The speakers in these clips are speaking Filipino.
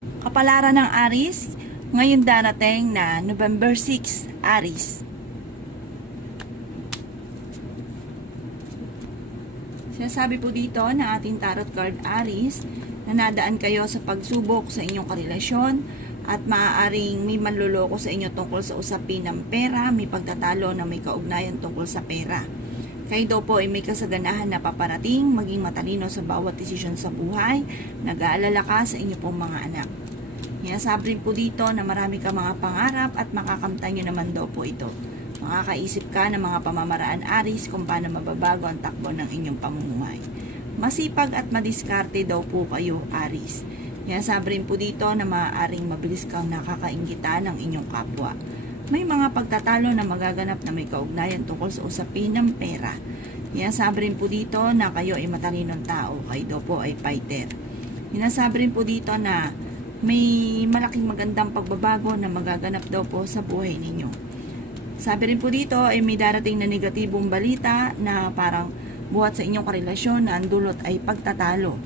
Kapalaran ng Aries, ngayon darating na November 6, Aries. Sinasabi po dito na ating tarot card Aries na nadaan kayo sa pagsubok sa inyong karelasyon at maaaring may manloloko sa inyo tungkol sa usapin ng pera, may pagtatalo na may kaugnayan tungkol sa pera. Kayo daw po ay may kasaganahan na paparating, maging matalino sa bawat desisyon sa buhay, nag-aalala ka sa inyo pong mga anak. Sinasabi po dito na marami ka mga pangarap at makakamtan nyo naman daw po ito. Makakaisip ka ng mga pamamaraan Aries kung paano mababago ang takbo ng inyong pamumuhay. Masipag at madiskarte daw po kayo Aries. Sinasabi po dito na maaaring mabilis kang nakakainggitan ng inyong kapwa. May mga pagtatalo na magaganap na may kaugnayan tungkol sa usapin ng pera. Sinasabi po dito na kayo ay matalinong tao, kayo daw po ay fighter. Sinasabi po dito na may malaking magandang pagbabago na magaganap daw po sa buhay ninyo. Sabi rin po dito ay may darating na negatibong balita na parang buhat sa inyong karelasyon na ang dulot ay pagtatalo.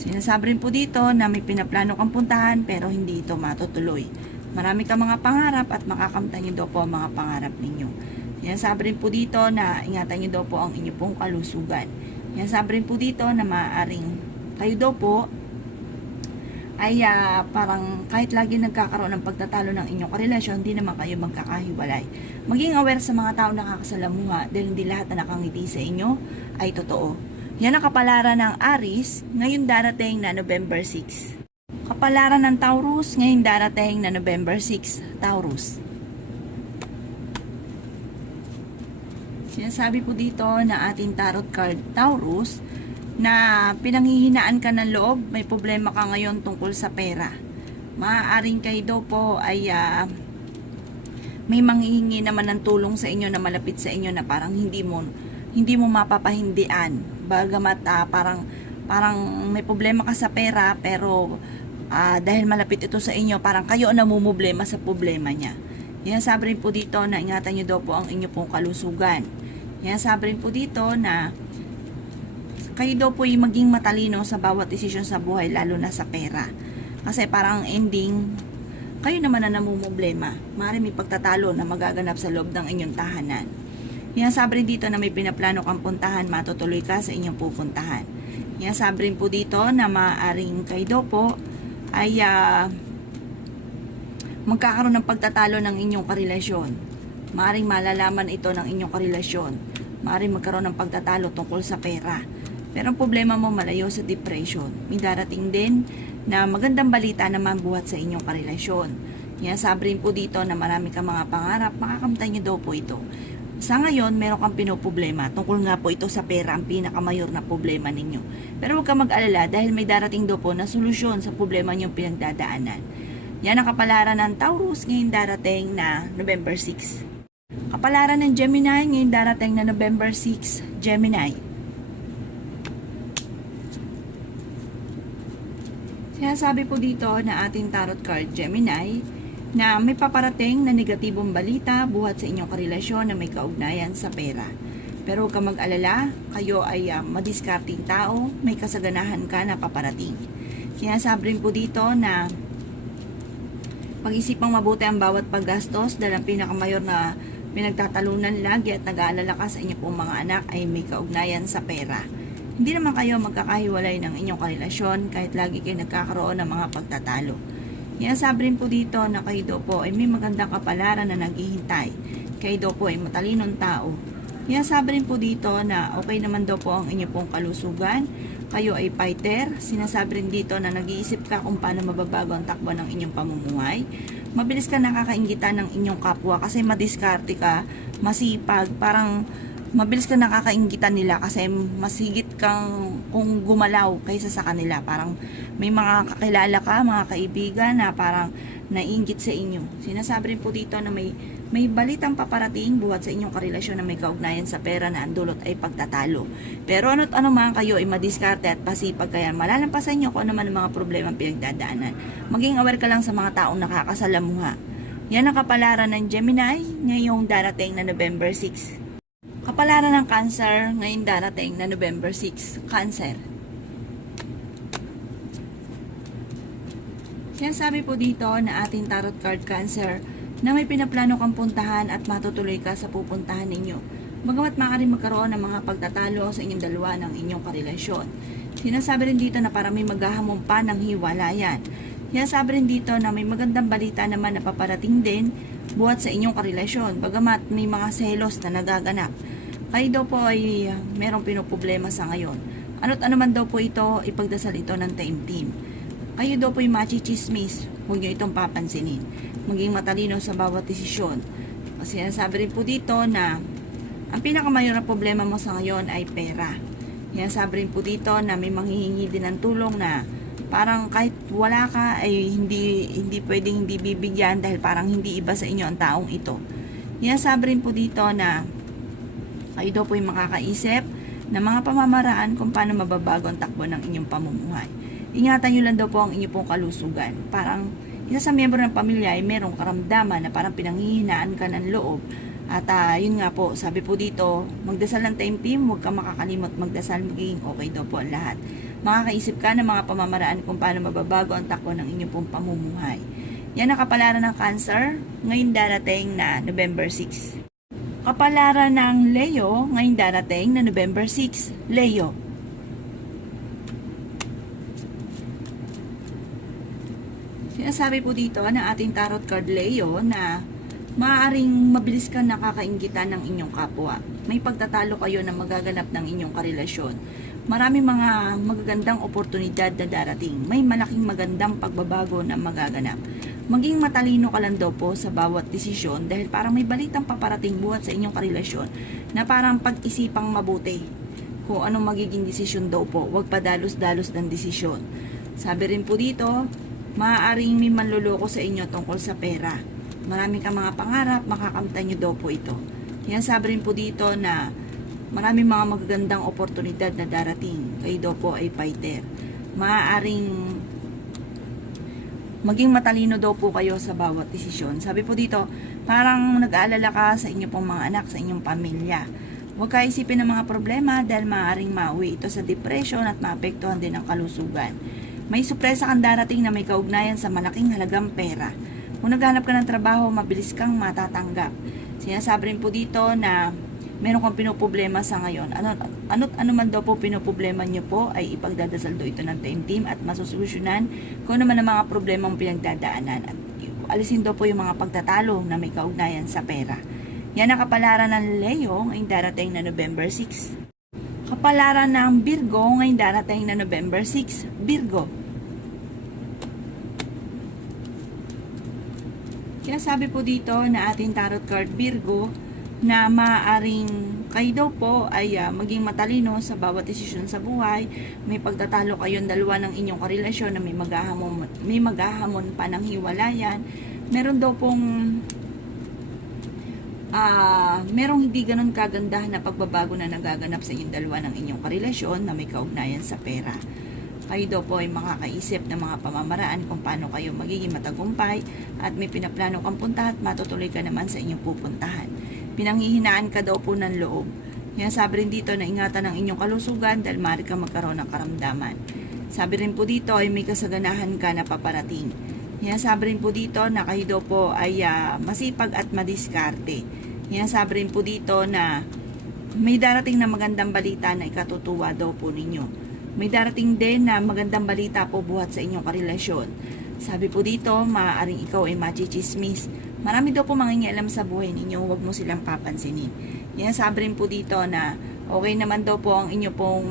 Sinasabi rin po dito na may pinaplano kang puntahan pero hindi ito matutuloy. Marami kang mga pangarap at makakamtan nyo daw po ang mga pangarap ninyo. Sinasabi rin po dito na ingatan nyo daw po ang inyong pong kalusugan. Sinasabi rin po dito na maaaring kayo daw po ay parang kahit lagi nagkakaroon ng pagtatalo ng inyong karelasyon, hindi naman kayo magkakahiwalay. Maging aware sa mga tao nakakasalamuha dahil hindi lahat na nakangiti sa inyo ay totoo. Yan ang kapalaran ng Aries ngayon darating na November 6. Kapalaran ng Taurus ngayon darating na November 6, Taurus. Sinasabi po dito na ating tarot card Taurus na pinanghihinaan ka ng loob, may problema ka ngayon tungkol sa pera. Maaaring kayo daw po ay may manghihingi naman ng tulong sa inyo na malapit sa inyo na parang hindi mo mapapahindian. Bagamat parang may problema ka sa pera pero dahil malapit ito sa inyo, parang kayo ang namumblema sa problema niya. Yan sabi rin po dito na ingatan nyo daw po ang inyo pong kalusugan. Yan sabi rin po dito na kayo daw po ay maging matalino sa bawat desisyon sa buhay, lalo na sa pera. Kasi parang ending, kayo naman na namumblema. Maaaring may pagtatalo na magaganap sa loob ng inyong tahanan. Yan sabi rin dito na may pinaplano kang puntahan, matutuloy ka sa inyong pupuntahan. Yan sabi rin po dito na maaaring kayo daw po ay magkakaroon ng pagtatalo ng inyong karelasyon. Maaaring malalaman ito ng inyong karelasyon. Maaaring magkaroon ng pagtatalo tungkol sa pera. Pero ang problema mo malayo sa depression. May darating din na magandang balita naman buhat sa inyong karelasyon. Yan sabi rin po dito na marami kang mga pangarap, makakamtan nyo daw po ito. Sa ngayon, meron kang pinoproblema. Tungkol nga po ito sa pera, ang pinakamayor na problema ninyo. Pero huwag kang mag-alala dahil may darating daw po na solusyon sa problema niyong pinagdadaanan. Yan ang kapalaran ng Taurus ngayon darating na November 6. Kapalaran ng Gemini ngayon darating na November 6, Gemini. Sinasabi po dito na ating tarot card Gemini na may paparating na negatibong balita buhat sa inyong karelasyon na may kaugnayan sa pera. Pero huwag kang mag-alala, kayo ay madiskarting tao, may kasaganahan ka na paparating. Sinasabi rin po dito na pag-isipang mabuti ang bawat paggastos dahil ang pinakamayor na pinagtatalunan lagi at nag-aalala ka sa inyong pong mga anak ay may kaugnayan sa pera. Hindi naman kayo magkakahiwalay ng inyong karelasyon kahit lagi kayo nagkakaroon ng mga pagtatalo. Sinasabi rin po dito na kayo daw po ay may magandang kapalaran na naghihintay. Kayo daw po ay matalinong tao. Sinasabi rin po dito na okay naman daw po ang inyong pong kalusugan. Kayo ay fighter. Sinasabi rin dito na nag-iisip ka kung paano mababago ang takbo ng inyong pamumuhay. Mabilis ka nakakainggitan ng inyong kapwa kasi madiskarte ka, masipag, parang mabilis ka nakakainggitan nila kasi mas higit kang kung gumalaw kaysa sa kanila. Parang may mga kakilala ka, mga kaibigan na parang naiinggit sa inyo. Sinasabi rin po dito na may balitang paparating buhat sa inyong karelasyon na may kaugnayan sa pera na ang dulot ay pagtatalo. Pero ano't ano man kayo ay madiskarte at pasipag kaya malalampasan nyo kung ano man ang mga problema pinagdadaanan. Maging aware ka lang sa mga taong nakakasalamuha. Yan ang kapalaran ng Gemini ngayong darating na November 6. Kapalaran ng Cancer ngayon darating na November 6, Cancer. Sinasabi po dito na ating tarot card Cancer na may pinaplano kang puntahan at matutuloy ka sa pupuntahan ninyo. Bagamat maaari magkaroon ng mga pagtatalo sa inyong dalawa ng inyong karelasyon. Sinasabi rin dito na para may maghahamon pa ng hiwalayan. Sinasabi rin dito na may magandang balita naman na paparating din buhat sa inyong karelasyon. Bagamat may mga selos na nagaganap. Kayo daw po ay merong pinoproblema sa ngayon. Ano't ano man daw po ito, ipagdasal ito ng taimtim. Kayo daw po yung machichismis, huwag nyo itong papansinin. Maging matalino sa bawat desisyon. Kasi nasabi rin po dito na ang pinakamayor na problema mo sa ngayon ay pera. Nasabi rin po dito na may manghihingi din ng tulong na parang kahit wala ka ay hindi pwedeng hindi bibigyan dahil parang hindi iba sa inyo ang taong ito. Nasabi rin po dito na kayo daw po yung makakaisip ng mga pamamaraan kung paano mababago ang takbo ng inyong pamumuhay. Ingatan nyo lang daw po ang inyong pong kalusugan. Parang isa sa miyembro ng pamilya ay merong karamdaman na parang pinanghihinaan ka ng loob. At yun nga po, sabi po dito, magdasal ng taimtim, huwag kang makakalimot magdasal, magiging okay daw po ang lahat. Makakaisip ka ng mga pamamaraan kung paano mababago ang takbo ng inyong pong pamumuhay. Yan ang kapalaran ng Cancer ngayon darating na November 6. Kapalaran ng Leo ngayon darating na November 6. Leo. Sinasabi po dito ng ating tarot card Leo na maaaring mabilis kang nakakainggitan ng inyong kapwa. May pagtatalo kayo na magaganap ng inyong karelasyon. Maraming mga magagandang oportunidad na darating. May malaking magandang pagbabago na magaganap. Maging matalino ka lang daw po sa bawat desisyon dahil parang may balitang paparating buhat sa inyong karelasyon na parang pag-isipang mabuti kung anong magiging desisyon daw po. Huwag padalos-dalos ng desisyon. Sabi rin po dito, maaaring may manluloko sa inyo tungkol sa pera. Maraming kang mga pangarap, makakamtan nyo daw po ito. Yan sabi rin po dito na maraming mga magagandang oportunidad na darating. Kayo daw po ay fighter. Maaaring maging matalino daw po kayo sa bawat desisyon. Sabi po dito, parang nag-aalala ka sa inyo pong mga anak, sa inyong pamilya. Huwag ka isipin ng mga problema dahil maaaring mauwi ito sa depression at maapektuhan din ang kalusugan. May sorpresa kang darating na may kaugnayan sa malaking halagang pera. Kung naghanap ka ng trabaho, mabilis kang matatanggap. Sinasabi rin po dito na meron kang pinoproblema sa ngayon. Ano man daw po pinoproblema nyo po ay ipagdadasal do ito ng taimtim at masusolusyonan kung naman ang mga problemang pinagdadaanan. At alisin daw po yung mga pagtatalo na may kaugnayan sa pera. Yan ang kapalaran ng Leo ngayong darating na November 6. Kapalaran ng Virgo ngayong darating na November 6. Virgo. Kaya sabi po dito na ating tarot card Virgo na maaaring kayo daw po ay maging matalino sa bawat desisyon sa buhay. May pagtatalo kayong dalawa ng inyong karelasyon na may maghahamon pa ng hiwalayan. Meron daw pong merong hindi ganun kagandahan na pagbabago na nagaganap sa inyong dalawa ng inyong karelasyon na may kaugnayan sa pera. Kayo daw po ay makakaisip ng mga pamamaraan kung paano kayo magiging matagumpay at may pinaplano kang punta at matutuloy ka naman sa inyong pupuntahan. Pinanghihinaan ka daw po ng loob. Yan sabi rin dito na ingatan ng inyong kalusugan dahil maaari ka magkaroon ng karamdaman. Sabi rin po dito ay may kasaganahan ka na paparating. Yan sabi rin po dito na kayo daw po ay masipag at madiskarte. Yan sabi rin po dito na may darating na magandang balita na ikatutuwa daw po ninyo. May darating din na magandang balita po buhat sa inyong karelasyon. Sabi po dito, maaaring ikaw ay machichismis. Marami daw po mangingialam sa buhay ninyo, huwag mo silang papansinin. Yan sabi rin po dito na okay naman daw po ang inyo pong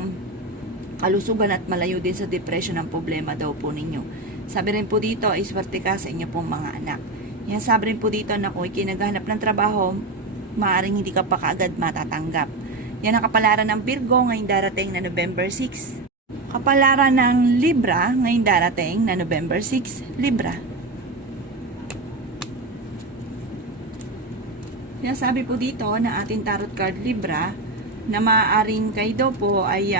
kalusugan at malayo din sa depression ang problema daw po ninyo. Sabi rin po dito, ay swerte ka sa inyo pong mga anak. Yan sabi rin po dito na kung ikinaghanap ng trabaho, maaaring hindi ka pa kaagad matatanggap. Yan ang kapalaran ng Virgo ngayong darating na November 6. Kapalaran ng Libra ngayong darating na November 6. Libra. Sinasabi po dito na ating tarot card Libra na maaaring kayo daw po ay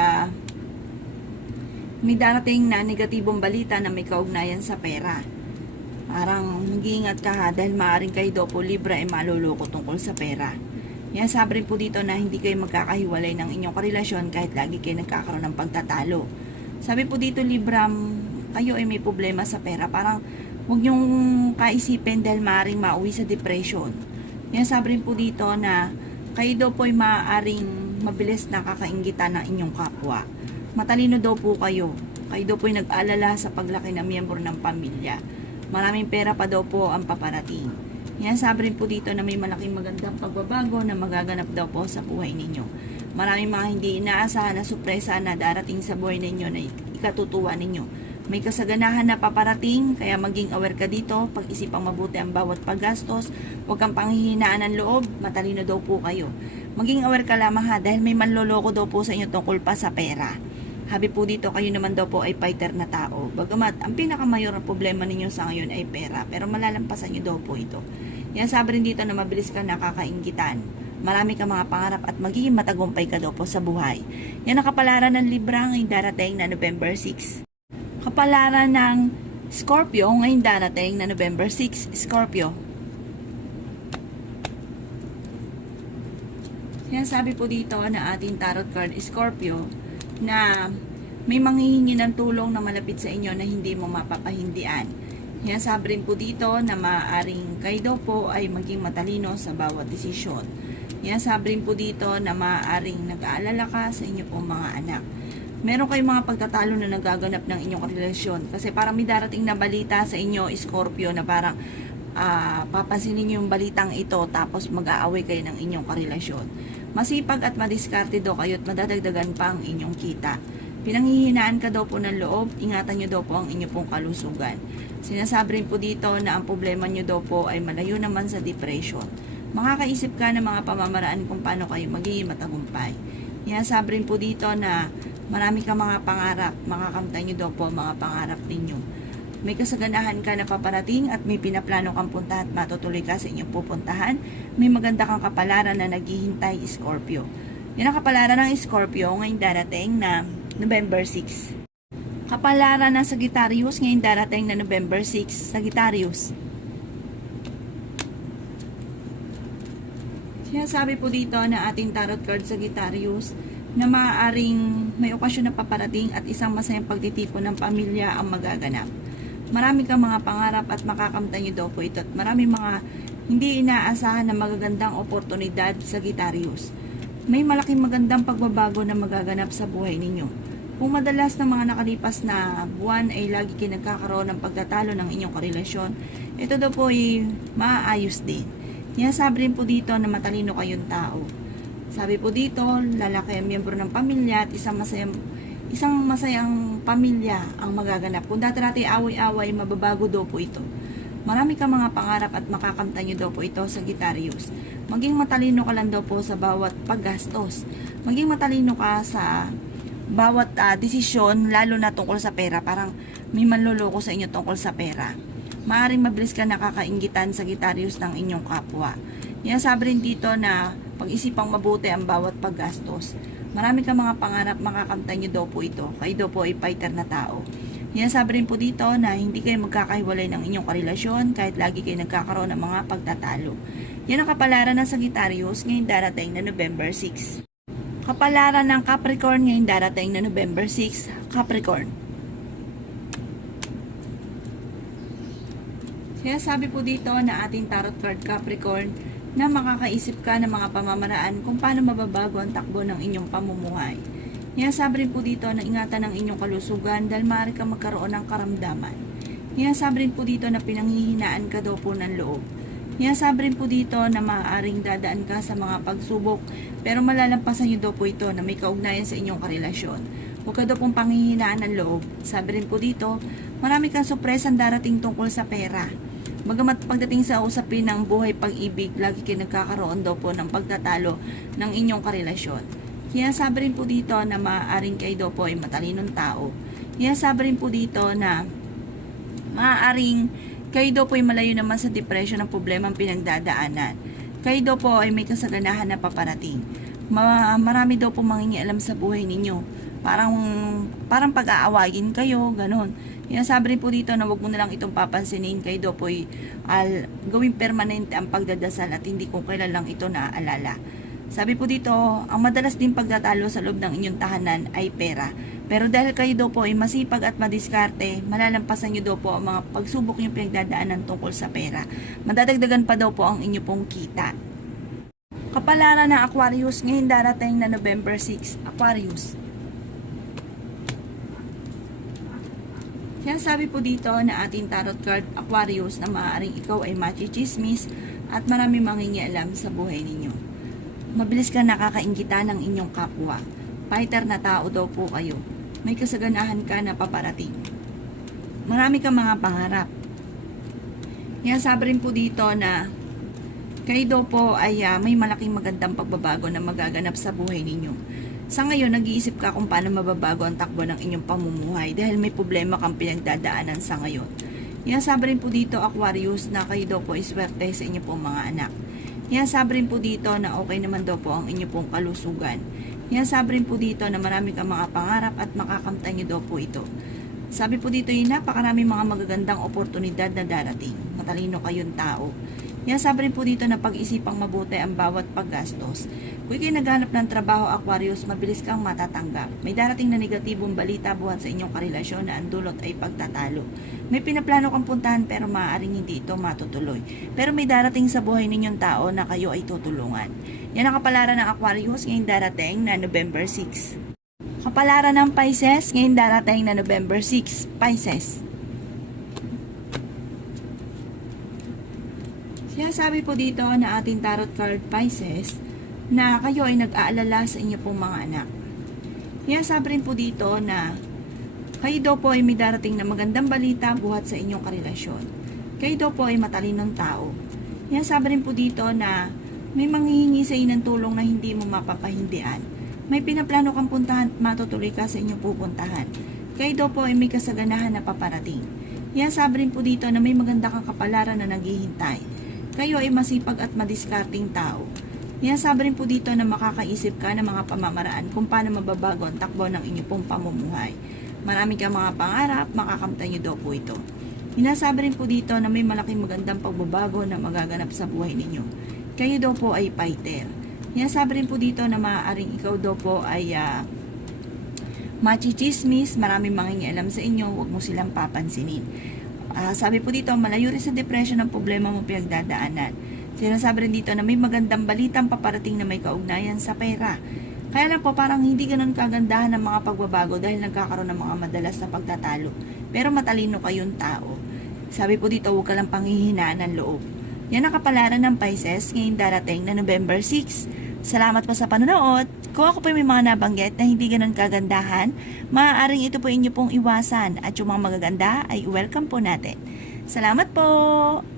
may darating na negatibong balita na may kaugnayan sa pera. Parang mag-iingat ka ha, dahil maaaring kayo daw po Libra ay maluloko tungkol sa pera. Yan sabi rin po dito na hindi kayo magkakahiwalay ng inyong karelasyon kahit lagi kayo nagkakaroon ng pagtatalo. Sabi po dito Libra, kayo ay may problema sa pera. Parang huwag nyong kaisipin dahil maaaring mauwi sa depression. Yan sabi rin po dito na kayo daw po ay maaaring mabilis na kakainggitan ng inyong kapwa. Matalino daw po kayo. Kayo daw po ay nag-alala sa paglaki ng miyembro ng pamilya. Maraming pera pa daw po ang paparating. Yan sabi rin po dito na may malaking magandang pagbabago na magaganap daw po sa buhay ninyo. Maraming mga hindi inaasahan na sorpresa na darating sa buhay ninyo na ikatutuwa ninyo. May kasaganahan na paparating, kaya maging aware ka dito, pag-isipang mabuti ang bawat paggastos, huwag kang panghihinaan ng loob, matalino daw po kayo. Maging aware ka lamang ha, dahil may manloloko daw po sa inyo tungkol pa sa pera. Habi po dito, kayo naman daw po ay fighter na tao. Bagamat, ang pinakamayor na problema ninyo sa ngayon ay pera, pero malalampasan nyo daw po ito. Yan sabi rin dito na mabilis ka nakakainggitan. Marami ka mga pangarap at magiging matagumpay ka daw po sa buhay. Yan ang kapalaran ng Libra ngayong darating na November 6. Kapalaran ng Scorpio ngayong darating na November 6, Scorpio. Yan sabi po dito na ating tarot card Scorpio na may manghihingi ng tulong na malapit sa inyo na hindi mo mapapahindian. Yan sabi rin po dito na maaaring kayo daw po ay maging matalino sa bawat desisyon. Yan sabi rin po dito na maaaring nag-aalala ka sa inyo pong mga anak. Meron kayong mga pagtatalo na nagaganap ng inyong relasyon. Kasi parang may darating na balita sa inyo, Scorpio, na parang papansinin nyo yung balitang ito tapos mag-aaway kayo ng inyong karelasyon. Masipag at madiskarte daw kayo at madadagdagan pa ang inyong kita. Pinanghihinaan ka daw po ng loob, ingatan nyo daw po ang inyong pong kalusugan. Sinasabi rin po dito na ang problema nyo daw po ay malayo naman sa depression. Makakaisip ka ng mga pamamaraan kung paano kayo magiging matagumpay. Sinasabi rin po dito na marami ka mga pangarap, makakamtan nyo daw po mga pangarap ninyo. May kasaganahan ka na paparating at may pinaplano kang punta at matutuloy ka sa inyong pupuntahan. May maganda kang kapalaran na naghihintay, Scorpio. Yan ang kapalaran ng Scorpio ngayong darating na November 6. Kapalaran ng Sagittarius ngayong darating na November 6, Sagittarius. Sinasabi po dito na ating tarot card Sagittarius na maaaring may okasyon na paparating at isang masayang pagtitipon ng pamilya ang magaganap. Marami kang mga pangarap at makakamtan nyo daw po ito at marami mga hindi inaasahan na magagandang oportunidad sa Sagittarius. May malaking magandang pagbabago na magaganap sa buhay ninyo. Kung madalas na mga nakalipas na buwan ay lagi kayo nagkakaroon ng pagtatalo ng inyong karelasyon, ito daw po ay maayos din. Sabi rin po dito na matalino kayong tao. Sabi po dito, lalaki ang miyembro ng pamilya at isang masayang pamilya ang magaganap. Kung dati away-away, mababago daw po ito. Marami ka mga pangarap at makakamtan nyo daw po ito sa Sagittarius. Maging matalino ka lang daw po sa bawat paggastos. Maging matalino ka sa bawat desisyon, lalo na tungkol sa pera. Parang may manloloko sa inyo tungkol sa pera. Maaaring mabilis ka nakakainggitan sa Sagittarius ng inyong kapwa. Sabi rin dito na pag-isipang mabuti ang bawat paggastos. Marami ka mga pangarap, makakamtan nyo daw po ito. Kayo daw po ay fighter na tao. Sabi rin po dito na hindi kayo magkakahiwalay ng inyong karelasyon kahit lagi kayo nagkakaroon ng mga pagtatalo. Yan ang kapalaran ng Sagittarius ngayong darating na November 6. Kapalaran ng Capricorn ngayong darating na November 6, Capricorn. Sabi po dito na ating tarot card Capricorn na makakaisip ka ng mga pamamaraan kung paano mababago ang takbo ng inyong pamumuhay. Sabi rin po dito na ingatan ang inyong kalusugan dahil maaari ka magkaroon ng karamdaman. Sabi rin po dito na pinanghihinaan ka daw po ng loob. Sabi rin po dito na maaaring dadaan ka sa mga pagsubok pero malalampasan nyo daw po ito na may kaugnayan sa inyong karelasyon. Huwag ka daw pong panghihinaan ng loob. Sabi rin po dito, marami kang sorpresang darating tungkol sa pera. Bagamat pagdating sa usapin ng buhay pag-ibig, lagi kayo nagkakaroon daw po ng pagtatalo ng inyong karelasyon. Sabi rin po dito na maaaring kayo daw po ay matalinong tao. Sabi rin po dito na maaaring kayo daw po ay malayo naman sa depression ng problema ang pinagdadaanan. Kayo daw po ay may kasaganahan na paparating. Marami daw po mangingialam sa buhay ninyo. Parang pag-aawayin kayo, ganun. Sabi rin po dito na wag mo na lang itong papansinin. Kayo daw po ay gawing permanente ang pagdadasal at hindi kung kailan lang ito naaalala. Sabi po dito, ang madalas din pagtatalo sa loob ng inyong tahanan ay pera. Pero dahil kayo daw po ay masipag at madiskarte, malalampasan nyo daw po ang mga pagsubok yung pinagdadaanan tungkol sa pera. Madadagdagan pa daw po ang inyo pong kita. Kapalaran ng Aquarius ngayon darating na November 6. Aquarius. Kaya sabi po dito na ating tarot card Aquarius na maaaring ikaw ay machichismis at marami mangingialam sa buhay ninyo. Mabilis ka nakakaingita ng inyong kapwa. Fighter na tao daw po kayo. May kasaganahan ka na paparating. Marami kang mga pangarap. Kaya sabi rin po dito na kayo daw po ay may malaking magandang pagbabago na magaganap sa buhay ninyo. Sa ngayon, nag-iisip ka kung paano mababago ang takbo ng inyong pamumuhay dahil may problema kang pinagdadaanan sa ngayon. Yan sabi rin po dito, Aquarius, na kayo daw po ay swerte sa inyo pong mga anak. Yan sabi rin po dito na okay naman daw po ang inyo pong kalusugan. Yan sabi rin po dito na marami kang mga pangarap at makakamtan nyo daw po ito. Sabi po dito yung napakarami mga magagandang oportunidad na darating. Matalino kayong tao. Yan sabi rin po dito na pag-isipang mabuti ang bawat paggastos. Kung ikay naghanap ng trabaho, Aquarius, mabilis kang matatanggap. May darating na negatibong balita buhat sa inyong karelasyon na ang dulot ay pagtatalo. May pinaplano kang puntahan pero maaaring hindi ito matutuloy. Pero may darating sa buhay ninyong tao na kayo ay tutulungan. Yan ang kapalaran ng Aquarius ngayong darating na November 6. Kapalaran ng Pisces ngayong darating na November 6. Pisces. Kaya sabi po dito na ating tarot card Pisces na kayo ay nag-aalala sa inyo pong mga anak. Kaya sabi rin po dito na kayo daw po ay may darating na magandang balita buhat sa inyong karelasyon. Kayo daw po ay matalinong tao. Kaya sabi rin po dito na may manghihingi sa inyo ng tulong na hindi mo mapapahindian. May pinaplano kang puntahan at matutuloy ka sa inyong pupuntahan. Kayo daw po ay may kasaganahan na paparating. Kaya sabi rin po dito na may maganda kang kapalaran na naghihintay. Kayo ay masipag at madiskarting tao. Yan sabi rin po dito na makakaisip ka ng mga pamamaraan kung paano mababago ang takbo ng inyong pong pamumuhay. Marami kang mga pangarap, makakamtan nyo daw po ito. Hinasabi rin po dito na may malaking magandang pagbabago na magaganap sa buhay ninyo. Kayo daw po ay fighter. Hinasabi rin po dito na maaaring ikaw daw po ay machichismis, maraming mangingialam sa inyo, huwag mo silang papansinin. Sabi po dito, malayo rin sa depression ang problema mo pinagdadaanan. Sinasabi rin dito na may magandang balitang paparating na may kaugnayan sa pera. Kaya lang po parang hindi ganun kagandahan ng mga pagbabago dahil nagkakaroon ng mga madalas na pagtatalo. Pero matalino kayong tao. Sabi po dito, huwag ka lang panghihinaan ng loob. Yan ang kapalaran ng Pisces ngayong darating na November 6. Salamat po sa panonood. Kung ako po may mga nabanggit na hindi ganun kagandahan, maaaring ito po inyo pong iwasan at yung mga magaganda ay welcome po natin. Salamat po!